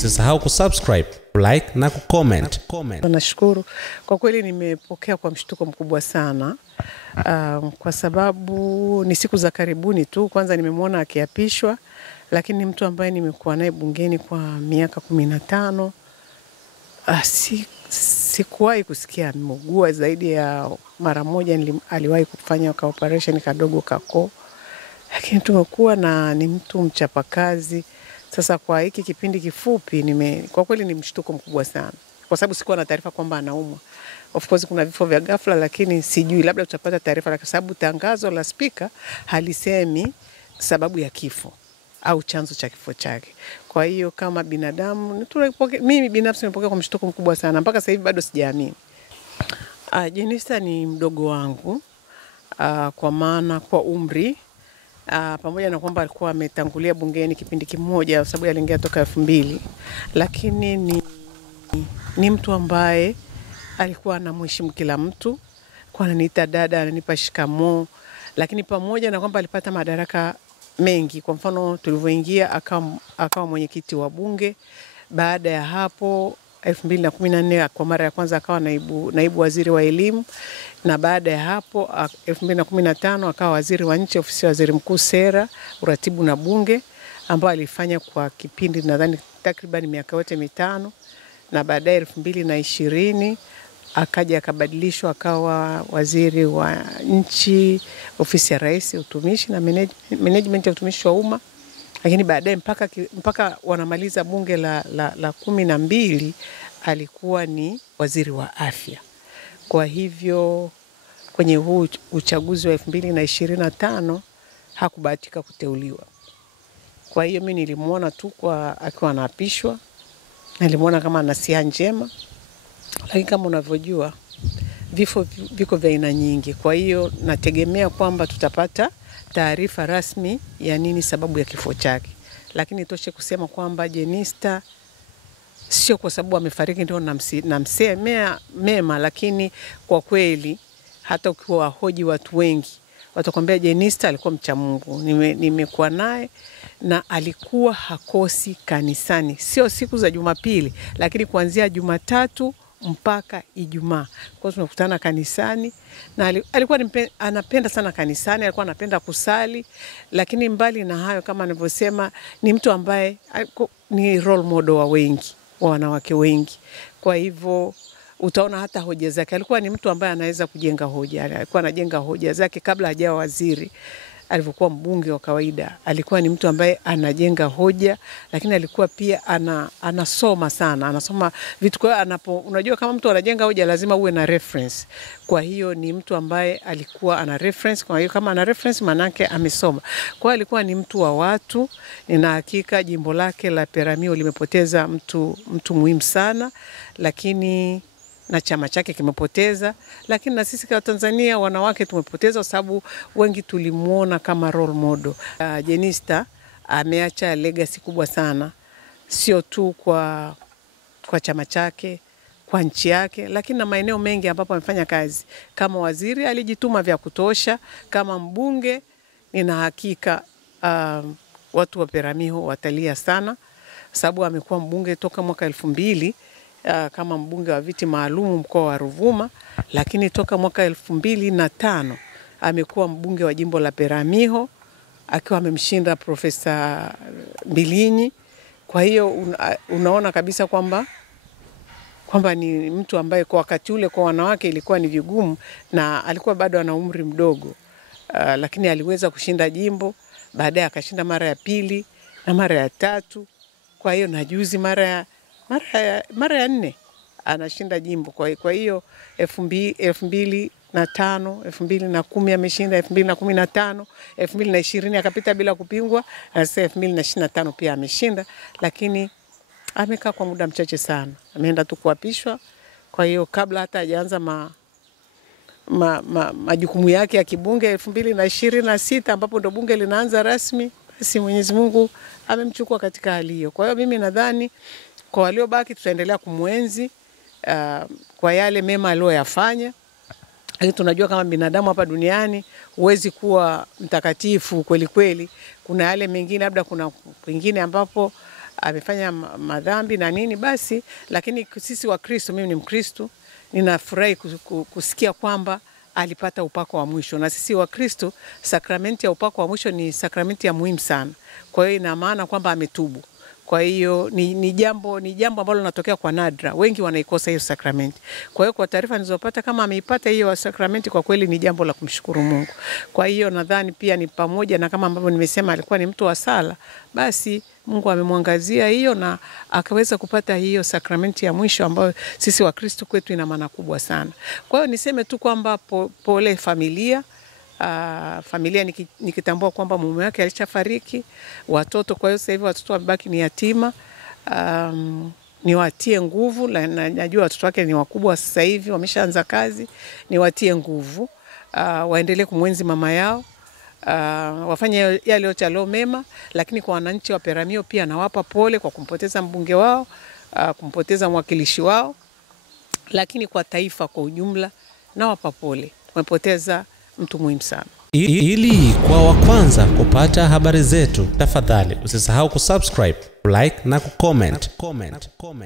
Usisahau kusubscribe, like na kucomment. Nashukuru kwa kweli, nimepokea kwa mshtuko mkubwa sana kwa sababu ni siku za karibuni tu. Kwanza nimemwona akiapishwa, lakini mtu ambaye nimekuwa naye bungeni kwa miaka 15 sikuwahi kusikia ameugua. Zaidi ya mara moja aliwahi kufanya operation kadogo kako, lakini tumekuwa na ni mtu mchapakazi. Sasa kwa hiki kipindi kifupi kwa kweli ni mshtuko mkubwa sana, kwa sababu sikuwa na taarifa kwamba anaumwa. Of course kuna vifo vya ghafla, lakini sijui, labda tutapata taarifa, kwa sababu tangazo la spika halisemi sababu ya kifo au chanzo cha kifo chake. Kwa hiyo kama binadamu mimi binafsi nimepokea kwa mshtuko mkubwa sana, mpaka sasa hivi bado sijaamini. Jenista ni mdogo wangu kwa maana kwa umri, pamoja na kwamba alikuwa ametangulia bungeni kipindi kimoja kwa sababu aliingia toka 2000, lakini ni mtu ambaye alikuwa anamheshimu kila mtu, kwa ananiita dada, ananipa shikamoo. Lakini pamoja na kwamba alipata madaraka mengi, kwa mfano tulivyoingia akawa mwenyekiti wa bunge. Baada ya hapo 2014 kwa mara ya kwanza akawa naibu waziri wa elimu, na baada ya hapo 2015 akawa waziri wa nchi, ofisi ya waziri mkuu, sera, uratibu na bunge, ambao alifanya kwa kipindi nadhani takriban miaka yote 5. Na baadaye 2020 akaja akabadilishwa akawa waziri wa nchi, ofisi ya rais, utumishi na management ya utumishi wa umma. Lakini baadaye mpaka wanamaliza bunge la 12 alikuwa ni waziri wa afya. Kwa hivyo kwenye huu uchaguzi wa 2025 hakubahatika kuteuliwa. Kwa hiyo mimi nilimuona tu akiwa anaapishwa, nilimuona kama ana siha njema. Lakini kama unavyojua vifo viko vya aina nyingi, kwa hiyo nategemea kwamba tutapata taarifa rasmi ya nini sababu ya kifo chake. Lakini toshe kusema kwamba Jenista sio kwa sababu amefariki ndio namsemea mema, lakini kwa kweli hata ukiwa hoji watu wengi watakwambia Jenista alikuwa mcha Mungu. Nimekuwa naye na alikuwa hakosi kanisani, sio siku za Jumapili, lakini kuanzia Jumatatu mpaka Ijumaa kwa tunakutana kanisani. Na alikuwa anapenda sana kanisani, alikuwa anapenda kusali. Lakini mbali na hayo, kama nilivyosema, ni mtu ambaye ni role model wa wengi, wa wanawake wengi. Kwa hivyo utaona hata hoja zake, alikuwa ni mtu ambaye anaweza kujenga hoja. Alikuwa anajenga hoja zake kabla hajawa waziri. Alivyokuwa mbunge wa kawaida, alikuwa ni mtu ambaye anajenga hoja, lakini alikuwa pia anasoma sana, anasoma vitu. Kwa unajua kama mtu anajenga hoja lazima uwe na reference. Kwa hiyo ni mtu ambaye alikuwa ana reference. Kwa hiyo kama ana reference manake amesoma. Kwa hiyo alikuwa ni mtu wa watu. Nina hakika jimbo lake la Peramiho limepoteza mtu muhimu sana, lakini na chama chake kimepoteza, lakini na sisi kama Tanzania wanawake tumepoteza, kwa sababu wengi tulimuona kama role model. Jenista ameacha legacy kubwa sana, sio tu kwa chama chake, kwa nchi yake, lakini na maeneo mengi ambapo amefanya kazi. Kama waziri alijituma vya kutosha, kama mbunge nina hakika watu wa Peramiho watalia sana, sababu amekuwa mbunge toka mwaka 2000 kama mbunge wa viti maalum mkoa wa Ruvuma, lakini toka mwaka 2005 amekuwa mbunge wa jimbo la Peramiho akiwa amemshinda Profesa Mbilinyi. Kwa hiyo unaona kabisa kwamba ni mtu ambaye kwa wakati ule kwa wanawake ilikuwa ni vigumu, na alikuwa bado ana umri mdogo, lakini aliweza kushinda jimbo. Baadaye akashinda mara ya 2 na mara ya 3. Kwa hiyo na juzi mara ya 4 anashinda jimbo. Kwa hiyo 2005, 2010 ameshinda, 2015, 2020 akapita bila kupingwa, na sasa 2025 pia ameshinda, lakini amekaa kwa muda mchache sana. Ameenda tu kuapishwa. Kwa hiyo kabla hata hajaanza majukumu yake ya kibunge 2026 ambapo ndo bunge linaanza rasmi, basi Mwenyezi Mungu amemchukua katika hali hiyo. Kwa hiyo mimi nadhani kwa waliobaki tutaendelea kumuenzi kwa yale mema aliyoyafanya. Lakini tunajua kama binadamu hapa duniani huwezi kuwa mtakatifu kweli kweli. Kuna yale mengine, labda kuna wengine ambapo amefanya madhambi na nini basi, lakini sisi wa Kristo, mimi ni Mkristo, ninafurahi kusikia kwamba alipata upako wa mwisho. Na sisi wa Kristo, sakramenti ya upako wa mwisho ni sakramenti ya muhimu sana. Kwa hiyo ina maana kwamba ametubu. Kwa hiyo ni jambo ambalo linatokea kwa nadra. Wengi wanaikosa hiyo sakramenti. Kwa hiyo kwa taarifa nilizopata, kama ameipata hiyo sakramenti, kwa kweli ni jambo la kumshukuru Mungu. Kwa hiyo nadhani pia ni pamoja na kama ambavyo nimesema alikuwa ni mtu wa sala, basi Mungu amemwangazia hiyo na akaweza kupata hiyo sakramenti ya mwisho ambayo sisi wa Kristo kwetu ina maana kubwa sana. Kwa hiyo niseme tu kwamba pole familia. Familia nikitambua kwamba mume wake alishafariki, watoto, kwa hiyo sasa hivi watoto wabaki ni yatima. Niwatie nguvu, najua watoto wake ni wakubwa sasa hivi, wameshaanza kazi. Niwatie nguvu, waendelee kumwenzi mama yao, wafanye yale yote yaliyo mema. Lakini kwa wananchi wa Peramiho pia nawapa pole kwa kumpoteza mbunge wao, kumpoteza mwakilishi wao. Lakini kwa taifa kwa ujumla nawapa pole, wamepoteza mtu muhimu sana. Ili kwa wa kwanza kupata habari zetu, tafadhali usisahau kusubscribe, like na kucomment.